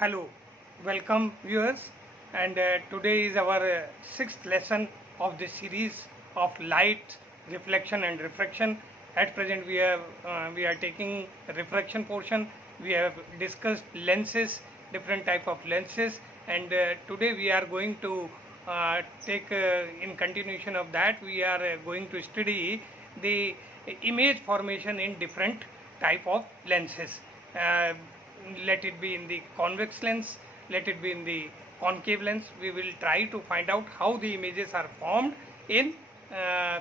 Hello, welcome viewers, and today is our sixth lesson of the series of light, reflection, and refraction. At present, we are taking refraction portion. We have discussed lenses, different type of lenses, and today we are going to take in continuation of that. We are going to study the image formation in different type of lenses. Uh, let it be in the convex lens, let it be in the concave lens. We will try to find out how the images are formed in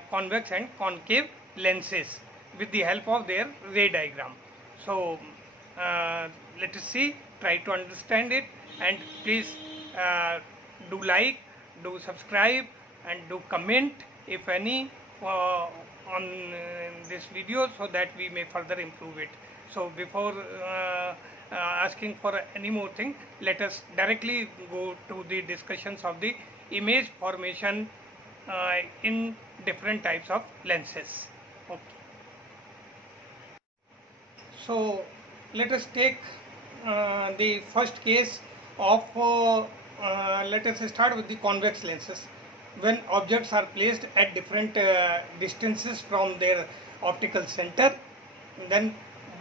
convex and concave lenses with the help of their ray diagram. So let us see, try to understand it, and please uh, do like, do subscribe, and do comment if any on this video, so that we may further improve it. So before asking for any more thing, let us directly go to the discussions of the image formation in different types of lenses. Okay. So let us take the first case of let us start with the convex lenses. When objects are placed at different distances from their optical center, then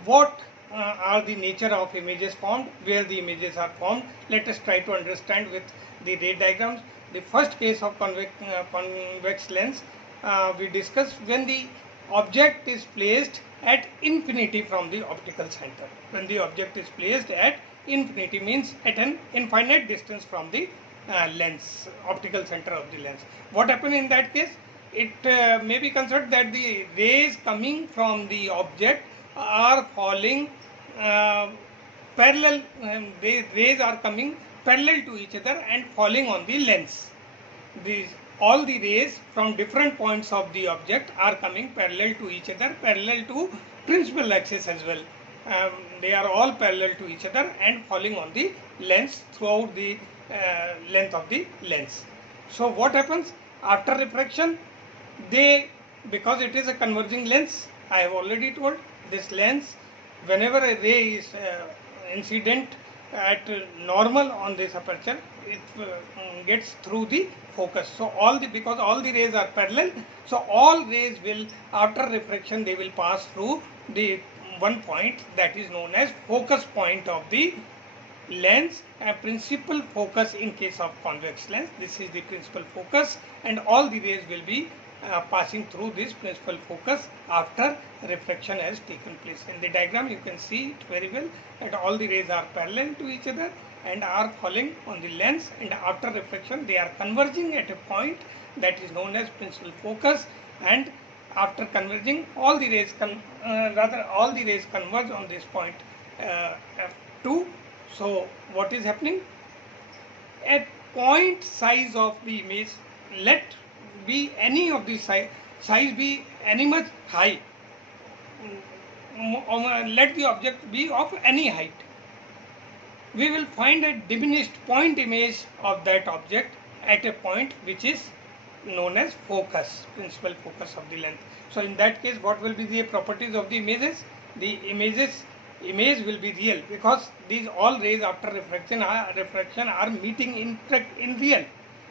what are the nature of images formed, where the images are formed. Let us try to understand with the ray diagrams. The first case of convex lens we discussed when the object is placed at infinity from the optical center. When the object is placed at infinity means at an infinite distance from the lens, optical center of the lens. What happens in that case? It may be considered that the rays coming from the object are falling parallel, rays are coming parallel to each other and falling on the lens. All the rays from different points of the object are coming parallel to each other, parallel to principal axis as well. They are all parallel to each other and falling on the lens throughout the length of the lens. So what happens after refraction? They, because it is a converging lens, I have already told, this lens, whenever a ray is incident at normal on this aperture, it gets through the focus. So because all the rays are parallel, so all rays will, after refraction, they will pass through the one point that is known as focus point of the lens, a principal focus in case of convex lens. This is the principal focus, and all the rays will be passing through this principal focus after refraction has taken place. In the diagram you can see it very well that all the rays are parallel to each other and are falling on the lens, and after refraction they are converging at a point that is known as principal focus, and after converging all the rays all the rays converge on this point F2. So what is happening? A point size of the image, let be any of the size be any much high, let the object be of any height, we will find a diminished point image of that object at a point which is known as focus, principal focus of the lens. So in that case, what will be the properties of the images? The image will be real, because these all rays after refraction are meeting in real.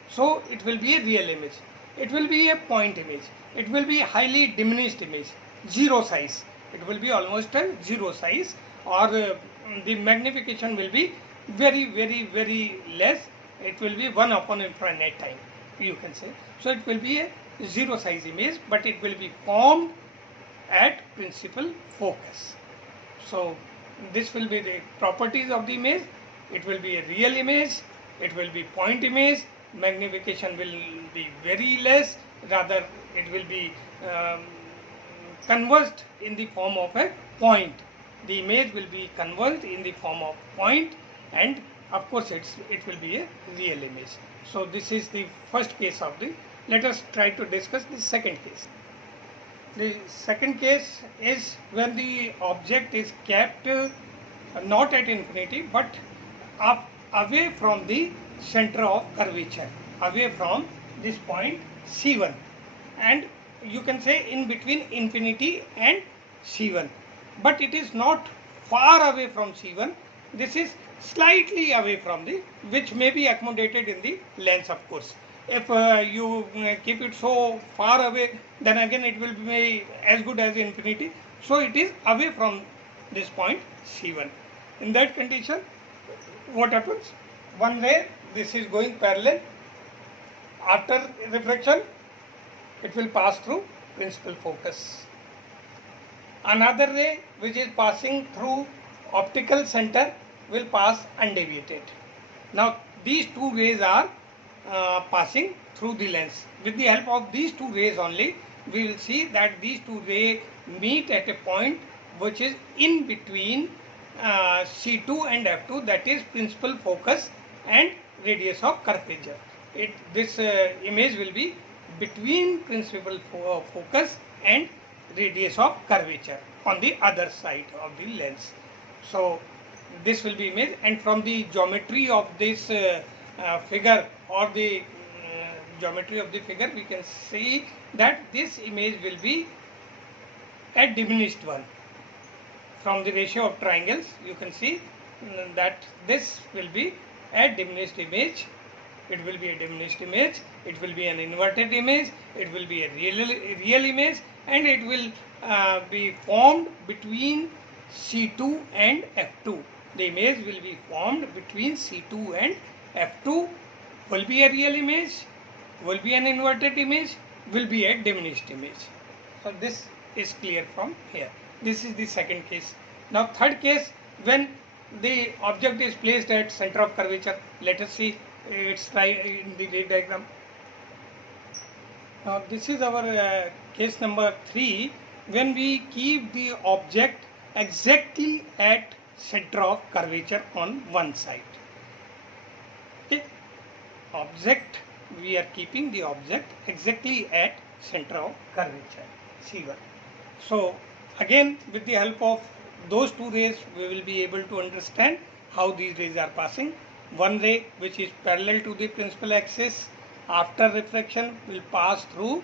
So it will be a real image. It will be a point image. It will be a highly diminished image, zero size. It will be almost a zero size, or the magnification will be very less. It will be 1 upon infinite time, you can say. So it will be a zero size image, but it will be formed at principal focus. So this will be the properties of the image. It will be a real image, it will be point image, magnification will be very less, rather it will be converged in the form of a point. The image will be converged in the form of point, and of course it will be a real image. So this is the first case of the. Let us try to discuss the second case. The second case is when the object is kept not at infinity but up away from the center of curvature, away from this point C1, and you can say in between infinity and C1, but it is not far away from C1, This is slightly away from the, which may be accommodated in the lens, of course. If you keep it so far away, then again it will be as good as infinity. So it is away from this point C1. In that condition, what happens? One ray, this is going parallel. After refraction, it will pass through principal focus. Another ray which is passing through optical center will pass undeviated. Now these two rays are passing through the lens. With the help of these two rays only, we will see that these two rays meet at a point which is in between C2 and F2, that is principal focus and radius of curvature. This image will be between principal focus and radius of curvature on the other side of the lens. So this will be image, and from the geometry of this figure, or the geometry of the figure, we can see that this image will be a diminished one. From the ratio of triangles, you can see that this will be a diminished image. It will be a diminished image, it will be an inverted image, it will be a real image, and it will be formed between C2 and F2. The image will be formed between C2 and F2, will be a real image, will be an inverted image, will be a diminished image. So this is clear from here. This is the second case. Now third case, when the object is placed at center of curvature. Let us see its right in the ray diagram. Now this is our case number 3, when we keep the object exactly at center of curvature on one side. Okay. Object, we are keeping the object exactly at center of curvature C1. So again, with the help of those two rays, we will be able to understand how these rays are passing. One ray which is parallel to the principal axis, after refraction will pass through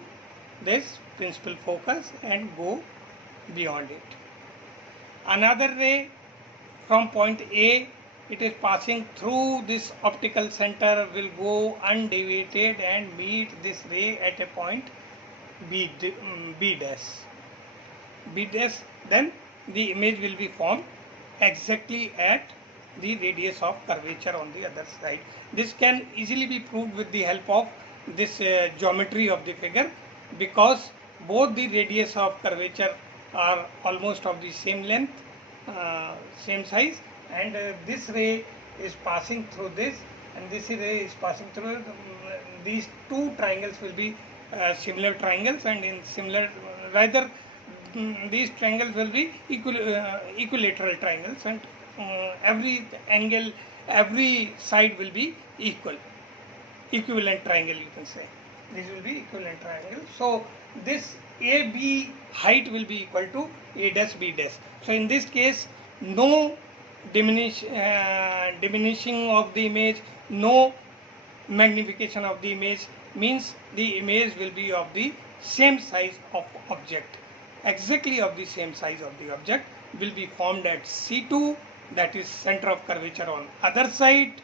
this principal focus and go beyond it. Another ray from point A, it is passing through this optical center, will go undeviated and meet this ray at a point B dash. Then the image will be formed exactly at the radius of curvature on the other side. This can easily be proved with the help of this geometry of the figure, because both the radius of curvature are almost of the same length, same size, and this ray is passing through this, and this ray is passing through. These two triangles will be similar triangles, and in similar, rather these triangles will be equilateral triangles, and every angle, every side will be equivalent triangle, you can say. This will be equivalent triangle. So this AB height will be equal to A dash B dash. So in this case, no diminishing of the image, no magnification of the image, means the image will be of the same size of object, exactly of the same size of the object, will be formed at C2, that is center of curvature on other side,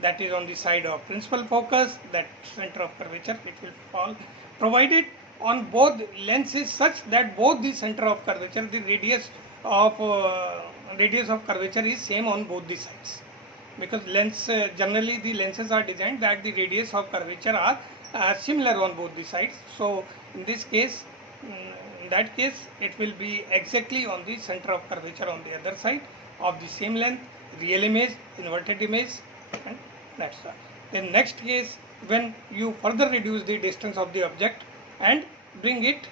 that is on the side of principal focus, that center of curvature it will fall, provided on both lenses such that both the center of curvature, the radius of curvature is same on both the sides, because generally the lenses are designed that the radius of curvature are similar on both the sides. So in this case, in that case, it will be exactly on the center of curvature on the other side of the same length, real image, inverted image, and that's all. The next case, when you further reduce the distance of the object and bring it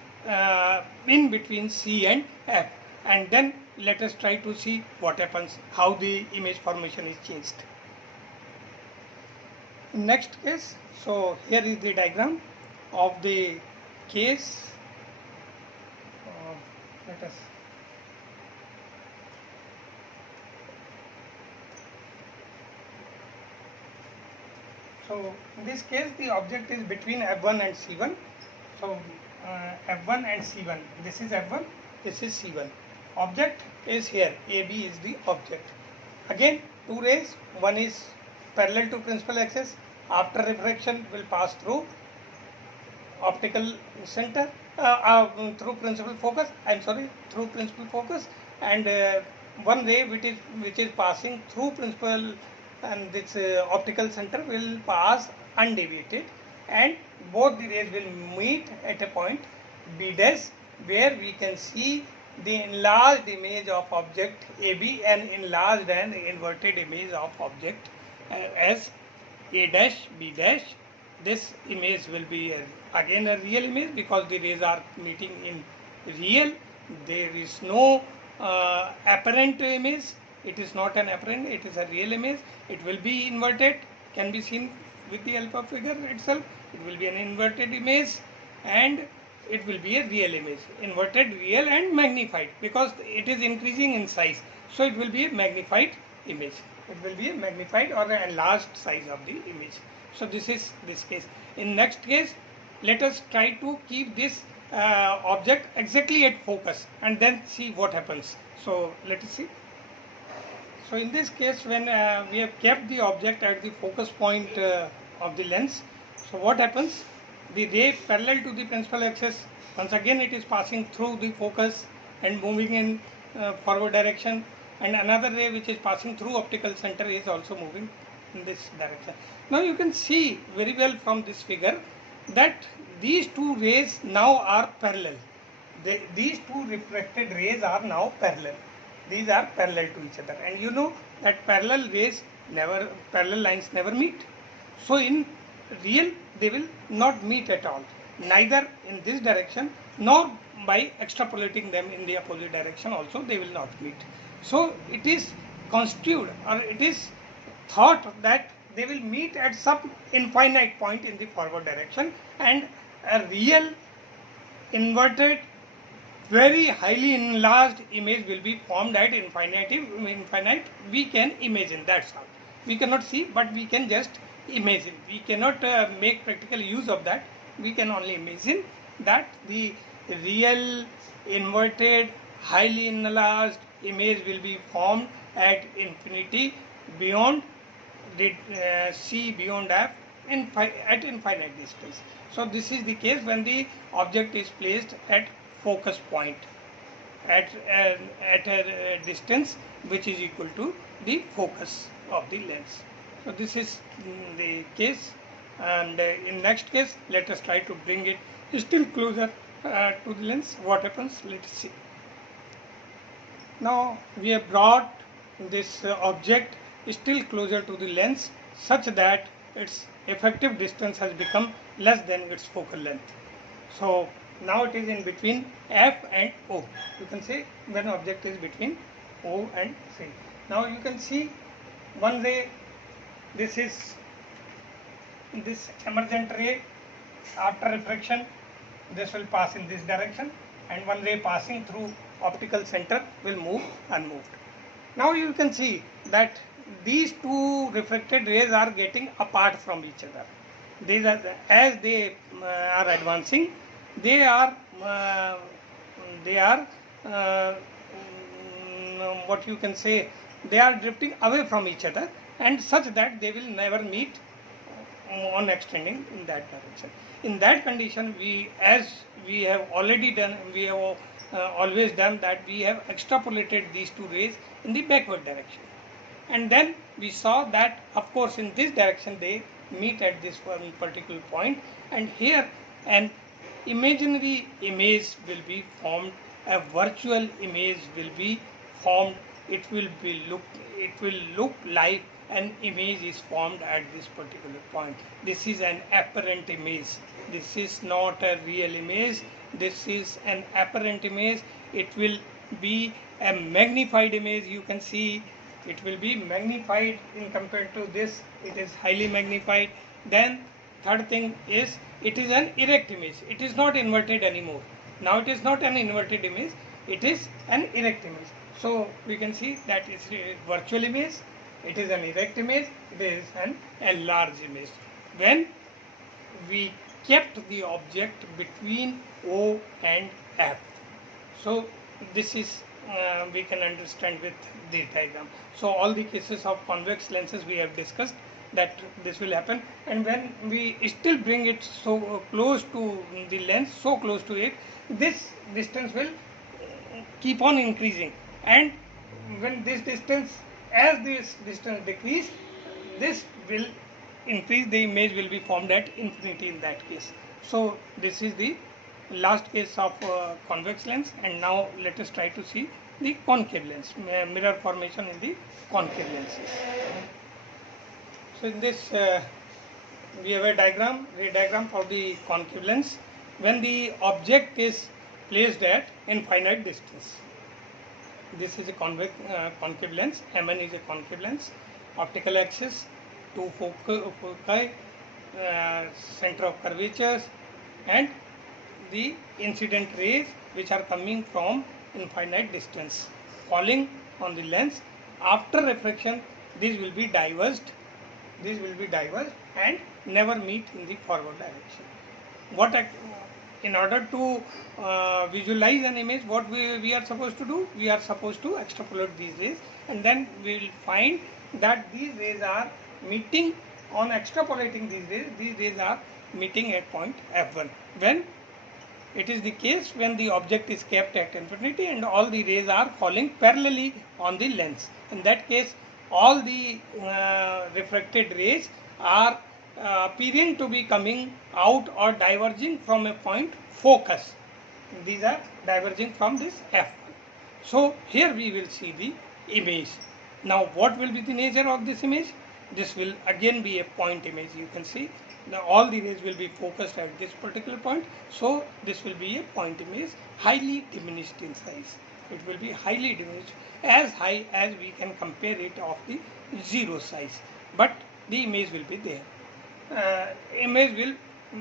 in between C and F, and then let us try to see what happens, how the image formation is changed. Next case, so here is the diagram of the case. Let us so in this case, the object is between F1 and C1. So F1 and C1, this is F1, this is C1. Object is here, AB is the object. Again, two rays, one is parallel to principal axis, after refraction will pass through optical center, through principal focus, through principal focus, and one ray which is passing through principal and this optical center will pass undeviated, and both the rays will meet at a point B dash, where we can see the enlarged image of object AB and enlarged and inverted image of object as A dash, B dash. This image will be again a real image because the rays are meeting in real. There is no apparent image. It is not an apparent, it is a real image. It will be inverted, can be seen with the alpha figure itself. It will be an inverted image, and it will be a real image, inverted, real and magnified, because it is increasing in size. So it will be a magnified image. It will be a magnified or an enlarged size of the image. So this is this case. In next case, let us try to keep this object exactly at focus and then see what happens. So let us see. So in this case, when we have kept the object at the focus point of the lens, so what happens? The ray parallel to the principal axis, once again it is passing through the focus and moving in forward direction, and another ray which is passing through optical center is also moving in this direction. Now you can see very well from this figure that these two rays now are parallel. These two refracted rays are now parallel. These are parallel to each other, and you know that parallel lines never meet. So in real they will not meet at all, neither in this direction nor by extrapolating them in the opposite direction also they will not meet. So it is constituted, or it is thought that they will meet at some infinite point in the forward direction, and a real inverted, very highly enlarged image will be formed at infinite. We can imagine, that's all. We cannot see, but we can just imagine. We cannot make practical use of that. We can only imagine that the real inverted, highly enlarged image will be formed at infinity, beyond C, beyond F, at infinite distance. So this is the case when the object is placed at focus point at a distance which is equal to the focus of the lens. So this is the case, and in next case let us try to bring it still closer to the lens. What happens? Let us see. Now we have brought this object still closer to the lens such that its effective distance has become less than its focal length. So now it is in between F and O. You can say when object is between O and C. Now you can see one ray, this is this emergent ray. After refraction, this will pass in this direction, and one ray passing through optical center will move unmoved. Now you can see that these two refracted rays are getting apart from each other. These are, as they are advancing, they are what you can say, they are drifting away from each other, and such that they will never meet on extending in that direction. In that condition, as we have already done, we have always done that, we have extrapolated these two rays in the backward direction, and then we saw that of course in this direction they meet at this one particular point, and here an imaginary image will be formed, a virtual image will be formed. It will look like an image is formed at this particular point. This is an apparent image. This is not a real image. This is an apparent image. It will be a magnified image. You can see it will be magnified in compared to this. It is highly magnified. Then third thing is, it is an erect image. It is not inverted anymore. Now it is not an inverted image. It is an erect image. So we can see that it's a virtual image. It is an erect image. It is an enlarged image. When we kept the object between O and F. So this is we can understand with the diagram. So all the cases of convex lenses we have discussed that this will happen, and when we still bring it so close to the lens, so close to it, this distance will keep on increasing, and when this distance, as this distance decrease, this will increase, the image will be formed at infinity in that case. So this is the last case of convex lens, and now let us try to see the concave lens, mirror formation in the concave lenses. So in this we have a ray diagram for the concave lens when the object is placed at infinite distance. This is a concave lens. Mn is a concave lens. Optical axis, two foci, center of curvatures, and the incident rays which are coming from infinite distance falling on the lens. After refraction, these will be diverged. These will be diverged and never meet in the forward direction. In order to visualize an image, what we are supposed to do? We are supposed to extrapolate these rays, and then we will find that these rays are meeting. On extrapolating these rays are meeting at point F1. When it is the case when the object is kept at infinity and all the rays are falling parallelly on the lens. In that case, all the refracted rays are appearing to be coming out or diverging from a point focus. These are diverging from this F1. So here we will see the image. Now what will be the nature of this image? This will again be a point image. You can see all the rays will be focused at this particular point. So this will be a point image, highly diminished in size. It will be highly diminished, as high as we can compare it of the zero size. But the image will be there. Image will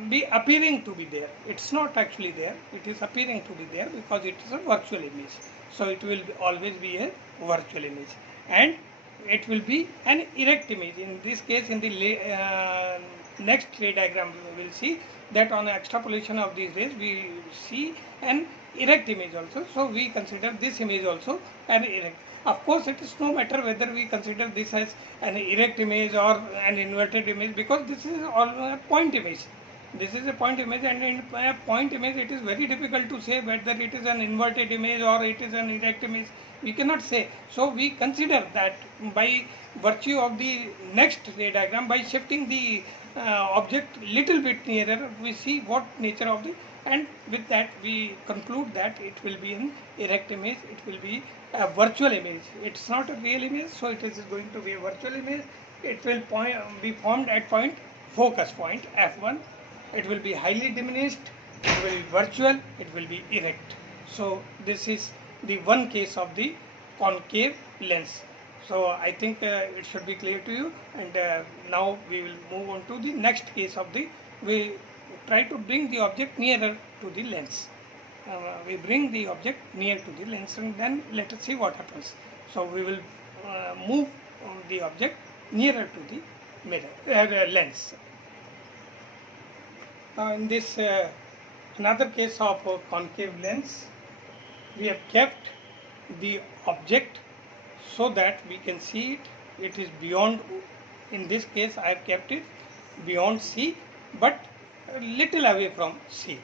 be appearing to be there. It's not actually there. It is appearing to be there because it is a virtual image. So it will always be a virtual image, and it will be an erect image. In this case, in the next ray diagram, we will see that on extrapolation of these rays, we see an erect image also. So we consider this image also an erect. Of course, it is no matter whether we consider this as an erect image or an inverted image, because this is all a point image. This is a point image, and in a point image it is very difficult to say whether it is an inverted image or it is an erect image. We cannot say. So we consider that by virtue of the next ray diagram, by shifting the object little bit nearer, we see what nature of the, and with that we conclude that it will be an erect image, it will be a virtual image. It's not a real image, so it is going to be a virtual image. It will be formed at point focus point F1. It will be highly diminished, it will be virtual, it will be erect. So this is the one case of the concave lens. So I think it should be clear to you, and now we will move on to the next case of the, we try to bring the object nearer to the lens. We bring the object near to the lens, and then let us see what happens. So we will move the object nearer to the mirror lens. Now in this another case of concave lens, we have kept the object so that we can see it. It is beyond, in this case I have kept it beyond C, but a little away from C.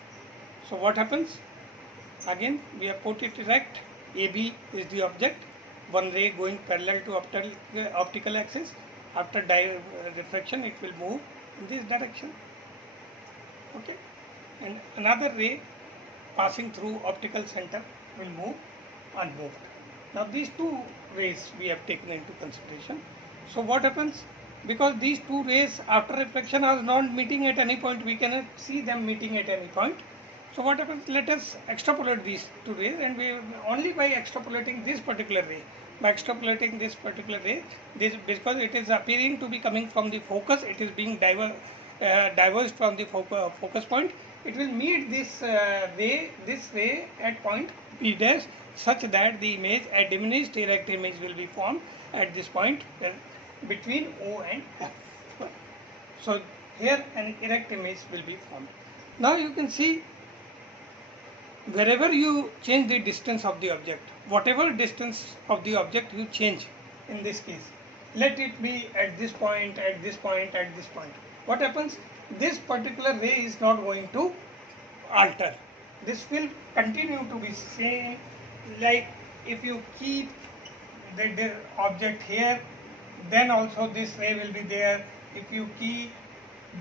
So what happens? Again we have put it erect. AB is the object, one ray going parallel to optical axis. After refraction it will move in this direction. Okay, and another ray passing through optical center will move unmoved. Now these two rays we have taken into consideration. So what happens? Because these two rays after refraction are not meeting at any point, we cannot see them meeting at any point. So what happens? Let us extrapolate these two rays, and we only by extrapolating this particular ray, this, because it is appearing to be coming from the focus, it is being diverged from the focus point. It will meet this ray at point B dash, such that the image, a diminished erect image will be formed at this point between O and F. So here an erect image will be formed. Now you can see wherever you change the distance of the object, whatever distance of the object you change in this case, let it be at this point, at this point, at this point. What happens? This particular ray is not going to alter. This will continue to be same. Like if you keep the object here, then also this ray will be there. If you keep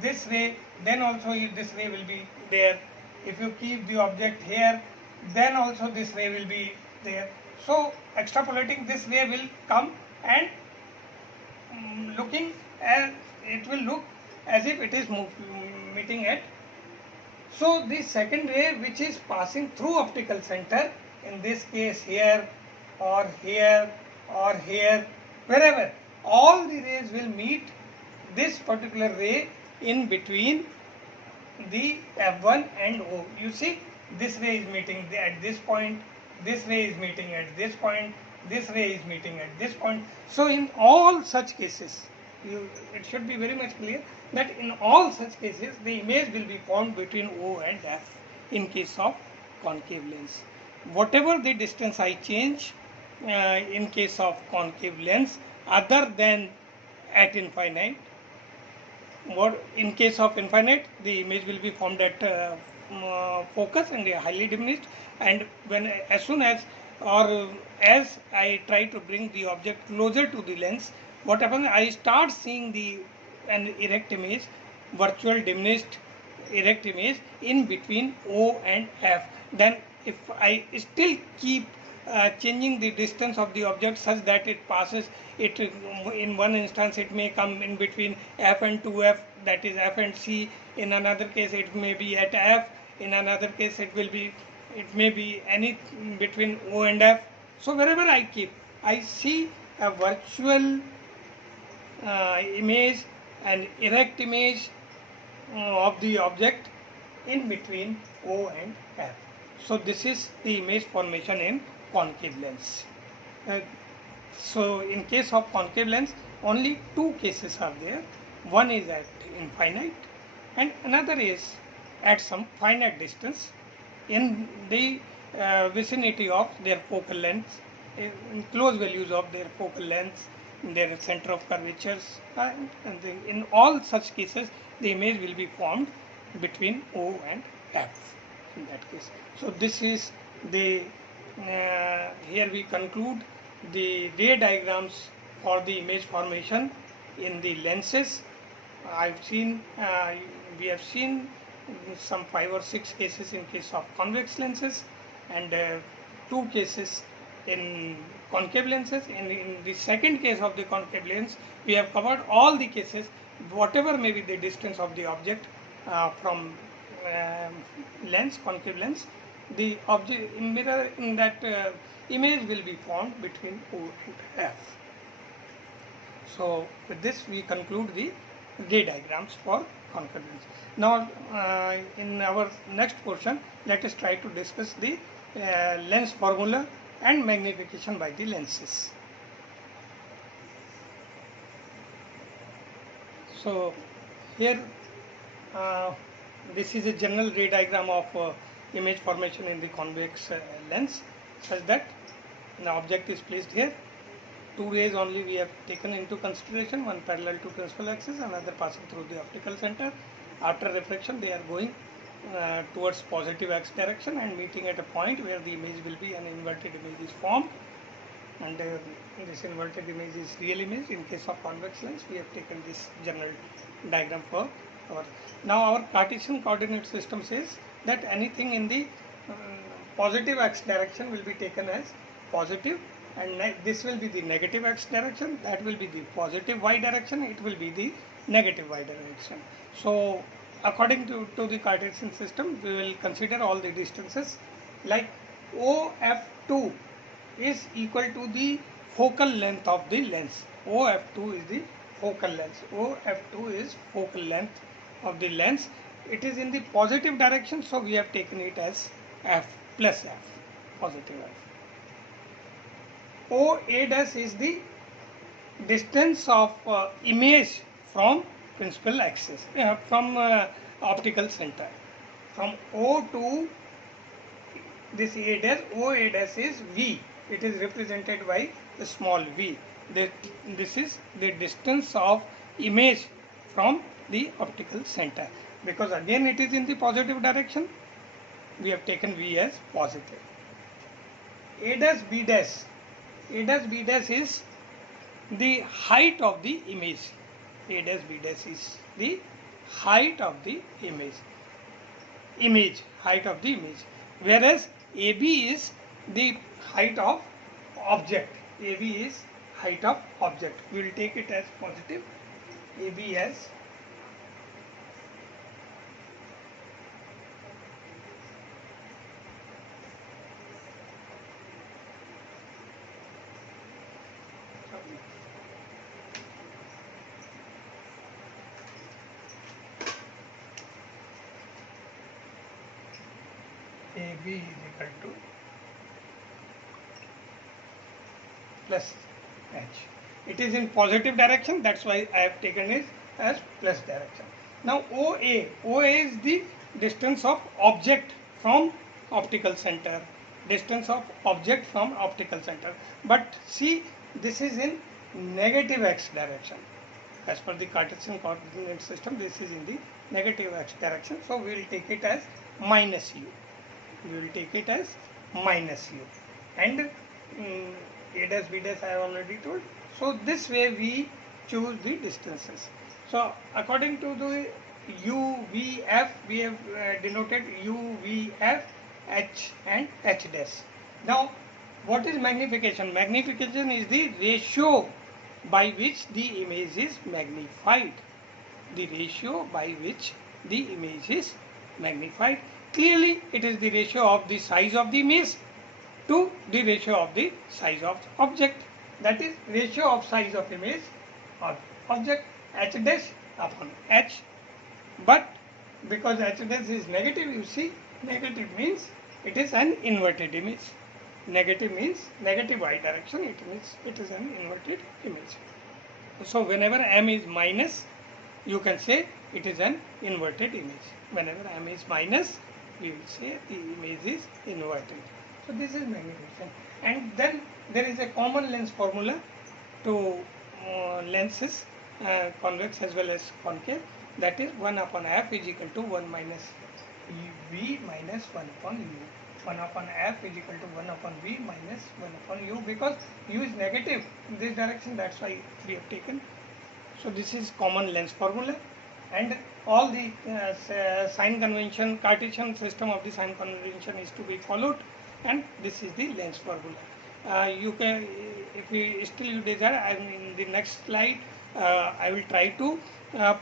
this ray, then also this ray will be there. If you keep the object here, then also this ray will be there. So extrapolating, this ray will come and looking as it will look as if it is meeting at. So the second ray which is passing through optical center, in this case here or here or here, wherever, all the rays will meet this particular ray in between the F1 and O. You see, this ray is meeting at this point, this ray is meeting at this point, this ray is meeting at this point. So in all such cases, it should be very much clear that in all such cases the image will be formed between O and F in case of concave lens. Whatever the distance I change in case of concave lens other than at infinite, what in case of infinite, the image will be formed at focus and highly diminished, and when as soon as or as I try to bring the object closer to the lens, what happens? I start seeing an erect image, virtual diminished erect image in between O and F. Then if I still keep changing the distance of the object such that it passes it, in one instance it may come in between F and 2F, that is F and C. In another case it may be at F. In another case it may be any between O and F. So wherever I keep, I see a virtual image, an erect image of the object in between O and F. So this is the image formation in concave lens. So in case of concave lens, only two cases are there. One is at infinite and another is at some finite distance in the vicinity of their focal length, in close values of their focal length, their center of curvatures, and in all such cases the image will be formed between O and F in that case. So this is the here we conclude the ray diagrams for the image formation in the lenses. We have seen some 5 or 6 cases in case of convex lenses and 2 cases in concave lenses. In the second case of the concave lens, we have covered all the cases, whatever may be the distance of the object from lens, concave lens, the object mirror in that image will be formed between O and F. So with this we conclude the ray diagrams for concave lens. Now in our next portion, let us try to discuss the lens formula and magnification by the lenses. So here this is a general ray diagram of image formation in the convex lens, such that the object is placed here. 2 rays only we have taken into consideration, one parallel to principal axis, another passing through the optical center. After refraction they are going towards positive x direction and meeting at a point where the image will be an inverted image is formed, and this inverted image is real image. In case of convex lens we have taken this general diagram for our. Now our Cartesian coordinate system says that anything in the positive x direction will be taken as positive, and this will be the negative x direction, that will be the positive y direction, it will be the negative y direction. So according to the Cartesian system, we will consider all the distances, like OF2 is equal to the focal length of the lens. OF2 is the focal length. OF2 is focal length of the lens. It is in the positive direction, so we have taken it as F plus F, positive F. OA dash is the distance of image from principal axis, from optical center. From O to this A dash, OA dash is V. It is represented by the small v. This is the distance of image from the optical center. Because again it is in the positive direction, we have taken V as positive. A dash B dash. A dash B dash is the height of the image. A dash B dash is the height of the height of the image, whereas AB is the height of object. AB is height of object. We will take it as positive. AB as AB is equal to plus H. It is in positive direction, that's why I have taken it as plus direction. Now OA is the distance of object from optical center. But see, this is in negative x direction. As per the Cartesian coordinate system, this is in the negative x direction. So we will take it as minus u. And A dash B dash I have already told. So this way we choose the distances. So according to the UVF, we have denoted UVF, H and H dash. Now what is magnification? Magnification is the ratio by which the image is magnified. Clearly it is the ratio of the size of the image to the ratio of the size of object. That is ratio of size of image or object, H dash upon H. But because H dash is negative, you see, negative means it is an inverted image. Negative means negative y direction, it means it is an inverted image. So whenever M is minus, you can say it is an inverted image. Whenever M is minus, we will say the image is inverted. So this is magnification. And then there is a common lens formula to lenses, convex as well as concave, that is 1 upon f is equal to 1 minus v minus 1 upon u. 1 upon f is equal to 1 upon v minus 1 upon u, because u is negative in this direction, that's why we have taken. So this is common lens formula, and all the sign convention, Cartesian system of the sign convention is to be followed, and this is the lens formula. You can, if you still desire, in the next slide I will try to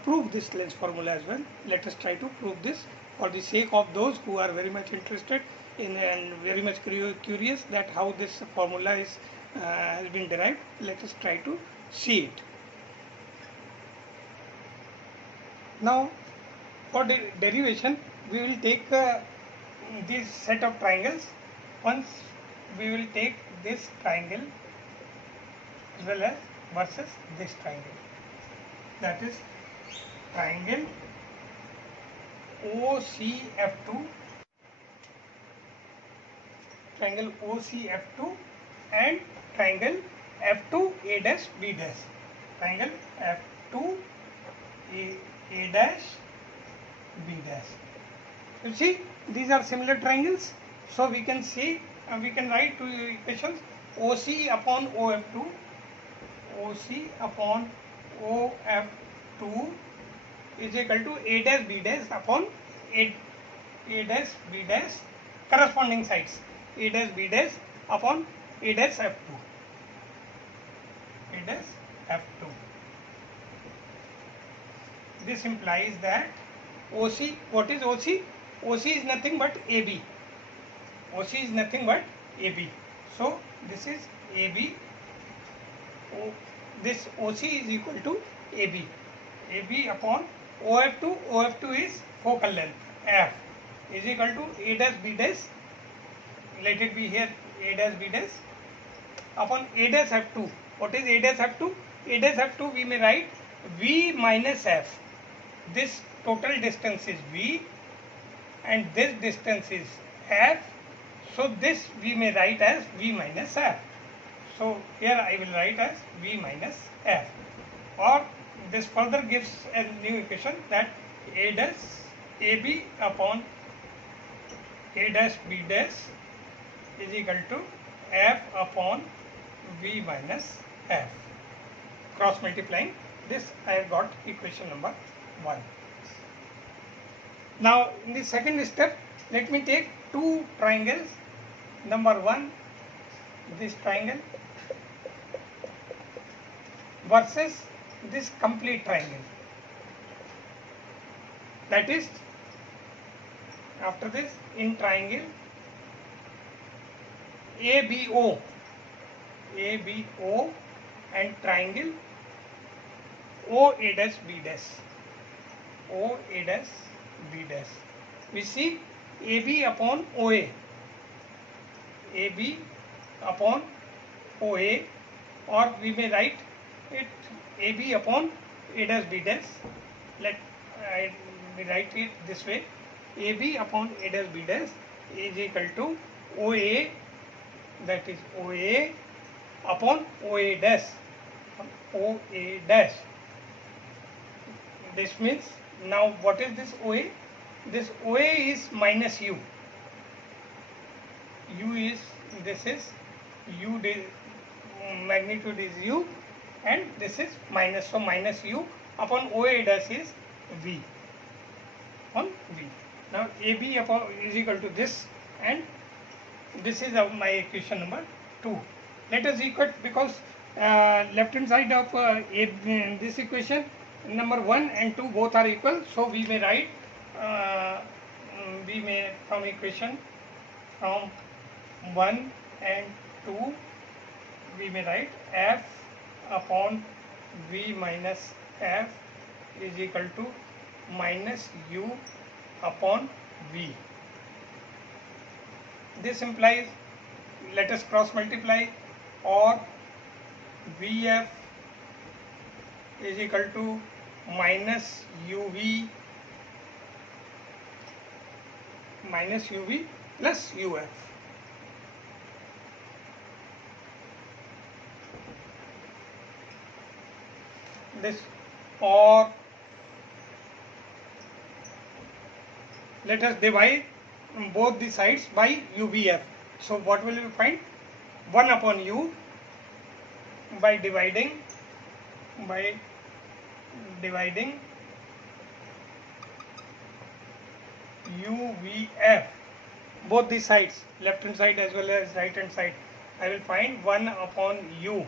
prove this lens formula as well. Let us try to prove this for the sake of those who are very much interested in and very much curious that how this formula is has been derived. Let us try to see it. Now for the derivation, we will take this set of triangles. Once we will take this triangle as well as versus this triangle, that is triangle OCF2, and triangle F2 A dash B dash. Triangle F2 A dash B dash. You see, these are similar triangles. So we can see, we can write two equations: OC upon OF2, is equal to A dash B dash upon A dash B dash, corresponding sides, A dash B dash upon A dash F2. This implies that OC, what is OC? OC is nothing but AB. So this is AB. This OC is equal to AB. AB upon OF2. OF2 is focal length F, is equal to A dash B dash. Let it be here A dash B dash upon A dash F2. What is A dash F2? A dash F2 we may write V minus F. This total distance is V and this distance is F. So this we may write as V minus F. So here I will write as V minus F, or this further gives a new equation that A dash AB upon A dash B dash is equal to F upon V minus F. Cross multiplying this, I have got equation number 1. Now in the second step, let me take two triangles. Number 1, this triangle versus this complete triangle. That is, after this, in triangle ABO and triangle OA dash B dash. We see AB upon OA, or we may write it AB upon A dash B dash. Let we write it this way: AB upon A dash B dash is equal to OA, that is OA upon OA dash. This means, now what is this OA? This OA is minus U. This is U, magnitude is U, and this is minus. So minus U upon OA dash is V on V. Now AB upon is equal to this, and this is my equation number 2. Let us equate, because left hand side of this equation number 1 and 2 both are equal, so we may write from equation from 1 and 2 we may write F upon V minus F is equal to minus U upon V. This implies, let us cross multiply, or VF is equal to minus UV plus UF. This, or let us divide both the sides by UVF. So what will you find? 1 upon U by dividing UVF, both the sides, left hand side as well as right hand side. I will find 1 upon U.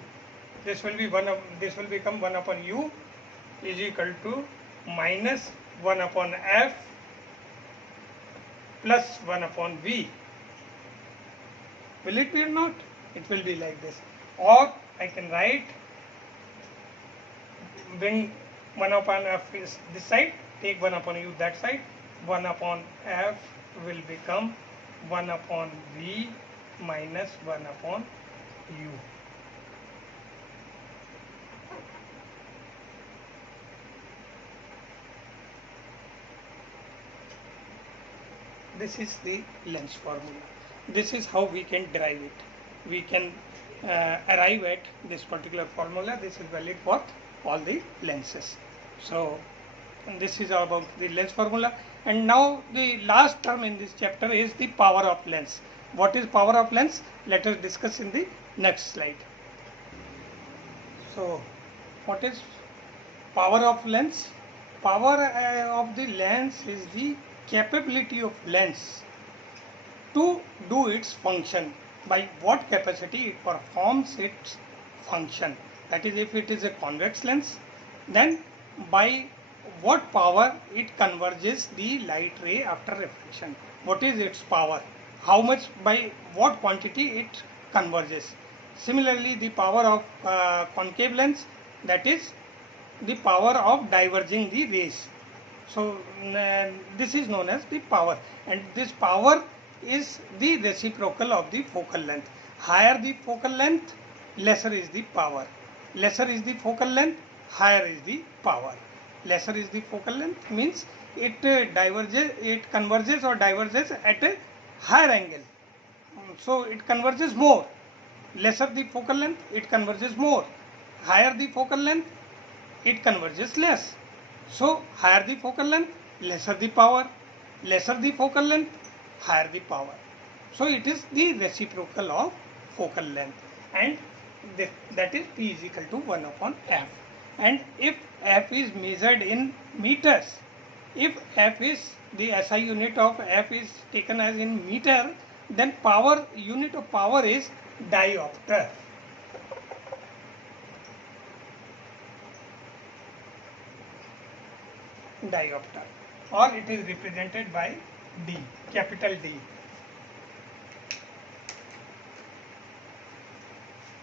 This will be this will become 1 upon U is equal to minus 1 upon F plus 1 upon V. Will it be or not? It will be like this. Or I can write, bring 1 upon F is this side, take 1 upon U that side, 1 upon F will become 1 upon V minus 1 upon U. This is the lens formula. This is how we can derive it. We can arrive at this particular formula. This is valid for all the lenses. So this is about the lens formula. And now the last term in this chapter is the power of lens. What is power of lens? Let us discuss in the next slide. So what is power of lens? Power of the lens is the capability of lens to do its function, by what capacity it performs its function. That is, if it is a convex lens, then by what power it converges the light ray after reflection. What is its power? How much, by what quantity it converges. Similarly, the power of concave lens, that is the power of diverging the rays. So this is known as the power, and this power is the reciprocal of the focal length. Higher the focal length, lesser is the power. Lesser is the focal length, higher is the power. Lesser is the focal length means it converges or diverges at a higher angle. so it converges more. Lesser the focal length, it converges more. Higher the focal length, it converges less. So higher the focal length, lesser the power. Lesser the focal length, higher the power. So it is the reciprocal of focal length, and that is P is equal to 1 upon F. And if F is measured in meters, if F is the SI unit of F is taken as in meter, then power unit of power is diopter. Diopter, or it is represented by D, capital D.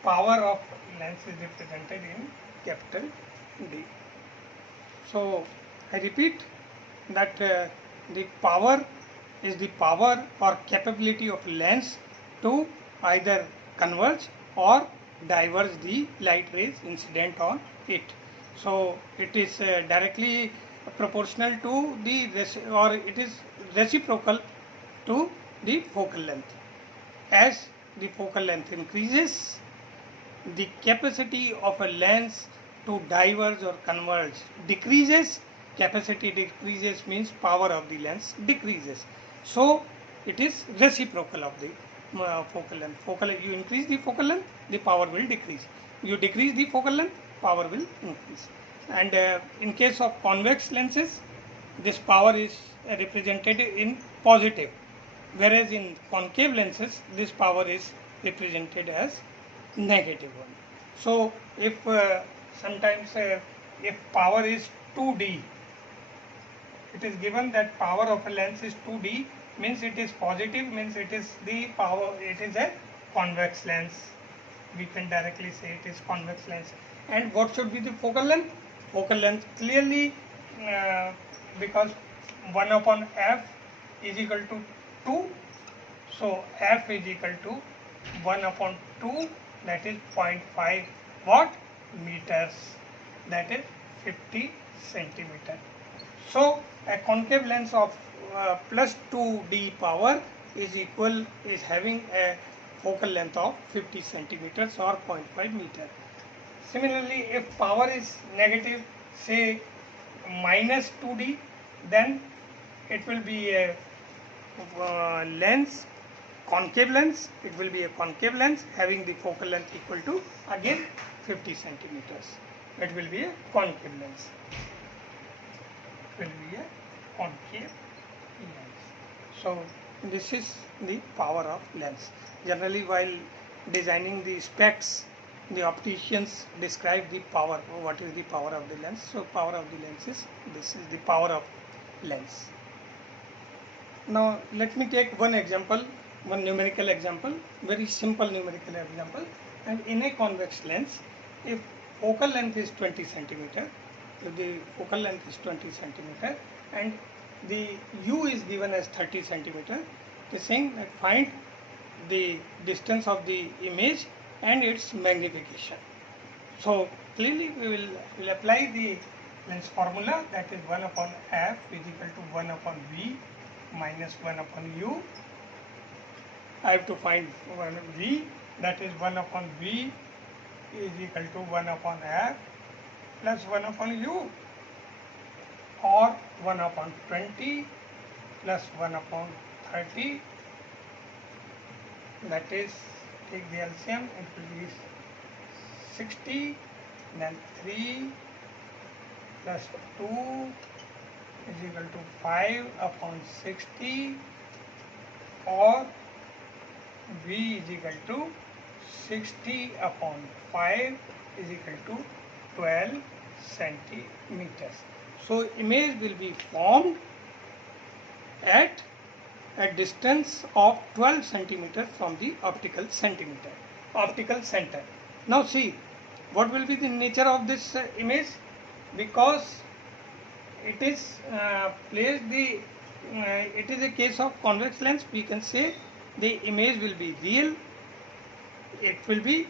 Power of lens is represented in capital D. So I repeat that the power is the power or capability of lens to either converge or diverge the light rays incident on it. So it is directly proportional to the or it is reciprocal to the focal length. As the focal length increases, the capacity of a lens to diverge or converge decreases. Capacity decreases means power of the lens decreases. So it is reciprocal of the focal length. You increase the focal length, the power will decrease. You decrease the focal length, power will increase. And in case of convex lenses, this power is represented in positive, whereas in concave lenses this power is represented as negative one. So if sometimes if power is 2D, it is given that power of a lens is 2D, means it is positive, means it is the power, it is a convex lens. We can directly say it is convex lens. And what should be the focal length? Focal length clearly because 1 upon F is equal to 2. So F is equal to 1 upon 2, that is 0.5 what? Meters, that is 50 centimeter. So a concave lens of plus 2D power is having a focal length of 50 centimeters or 0.5 meter. Similarly, if power is negative, say minus 2D, then it will be a lens, concave lens. It will be a concave lens having the focal length equal to again 50 centimeters. It will be a concave lens. It will be a concave lens. So this is the power of lens. Generally, while designing the specs, the opticians describe the power. What is the power of the lens? So power of the lens is this is the power of lens. Now let me take one example, one numerical example, very simple numerical example. And in a convex lens, if focal length is 20 centimeter, if the focal length is 20 centimeter and the U is given as 30 centimeter, it is saying that find the distance of the image and its magnification. So clearly we will apply the lens formula, that is 1 upon F is equal to 1 upon V minus 1 upon U. I have to find V, that is 1 upon V is equal to 1 upon F plus 1 upon U, or 1 upon 20 plus 1 upon 30, that is, take the LCM, it will be 60, then 3 plus 2 is equal to 5 upon 60, or V is equal to 60 upon 5 is equal to 12 centimeters. So image will be formed at a distance of 12 centimeters from the optical center. Now see, what will be the nature of this image? Because it is placed it is a case of convex lens, we can say the image will be real, it will be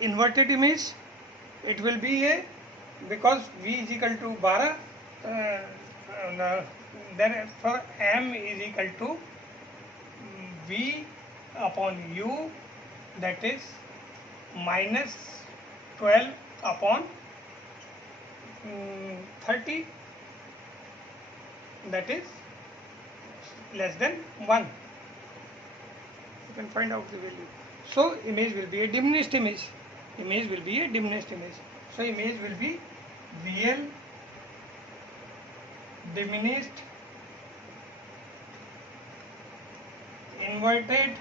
inverted image, it will be a, because V is equal to 12, therefore M is equal to V upon u, that is minus 12 upon 30, that is less than 1. You can find out the value. So image will be a diminished image. Image will be a diminished image. So image will be VL diminished inverted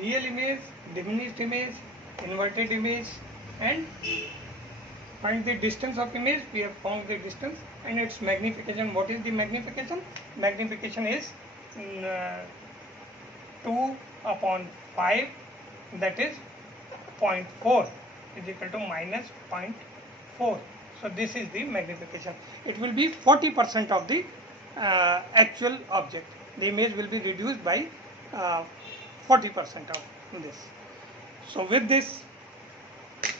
real image, diminished image, inverted image, and find the distance of image. We have found the distance and its magnification. What is the magnification? Magnification is 2 upon 5, that is 0.4 is equal to minus 0.4. So this is the magnification. It will be 40% of the actual object. The image will be reduced by 40% of this. So with this,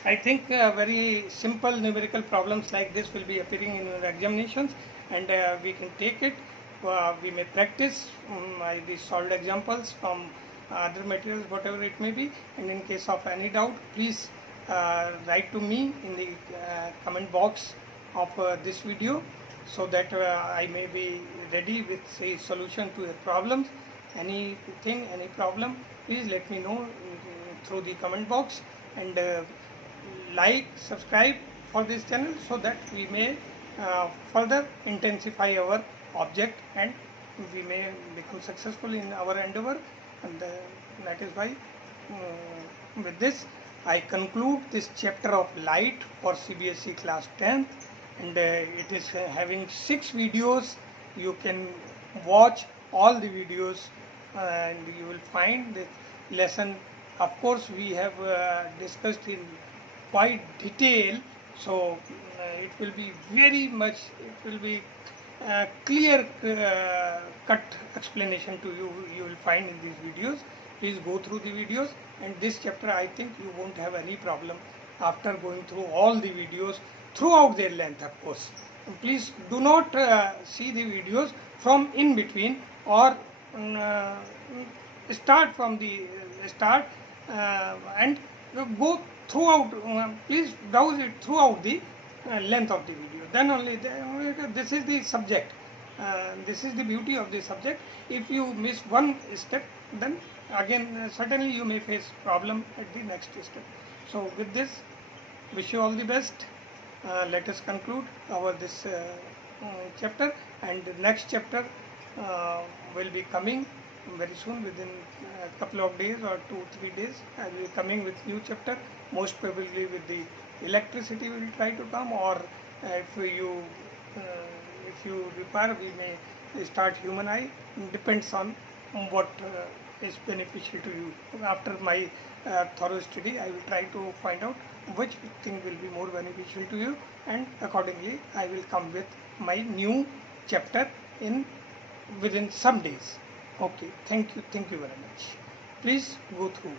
I think very simple numerical problems like this will be appearing in your examinations, and we can take it. We may practice the solved examples from other materials, whatever it may be. And in case of any doubt, please write to me in the comment box of this video, so that I may be ready with a solution to your problems. Anything, any problem, please let me know through the comment box, and like, subscribe for this channel, so that we may further intensify our object and we may become successful in our endeavor. And that is why with this I conclude this chapter of light for CBSE class 10th, and it is having 6 videos. You can watch all the videos and you will find the lesson. Of course, we have discussed in quite detail, so it will be very much, it will be clear cut explanation to you. You will find in these videos. Please go through the videos, and this chapter I think you won't have any problem after going through all the videos throughout their length, of course. And please do not see the videos from in between, or start from the start and go throughout. Please browse it throughout the length of the video. Then only this is the subject. This is the beauty of the subject. If you miss one step, then again certainly you may face problem at the next step. So with this, wish you all the best. Let us conclude our this chapter, and the next chapter will be coming very soon, within a couple of days or 2-3 days. I will be coming with new chapter, most probably with the electricity will try to come, or if you require, we may start human eye. Depends on what is beneficial to you. After my thorough study, I will try to find out which thing will be more beneficial to you, and accordingly I will come with my new chapter within some days. Okay, thank you very much. Please go through.